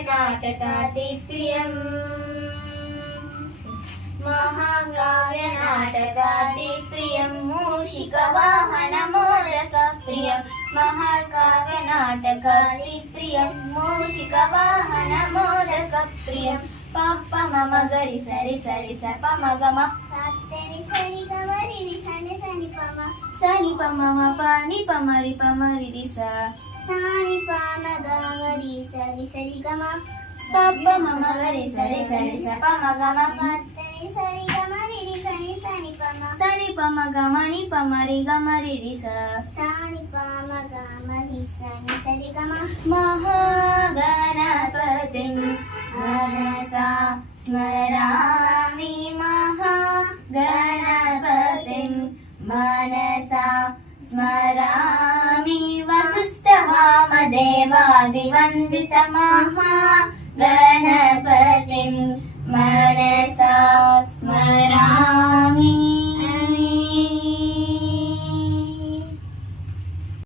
महाकाव्यनाटकातिप्रियम् महाकाव्यनाटकातिप्रियं मूषिकवाहनमोदकप्रियं महाकाव्यनाटकातिप्रियं मूषिकवाहनमोदकप्रियं पप्प मम गरि सरि सरि स प म ग म सनि सनि ग म रि रि सनि सनि प म सनि प म म प नि प म रि रि स सानि प म ग म रि सरि सरि ग म पप्प मम गरि सरि सरि स प म ग म सनि सरि ग म रि रि सनि सनि प म सनि प म ग म नि प म रि रि स सानि प म ग म रि सनि सरि ग म महागणपतिं मनसा स्मरामि महागणपतिं मनसा स्मरामि वसिष्ठवामदेवादिवन्दित महागणपतिं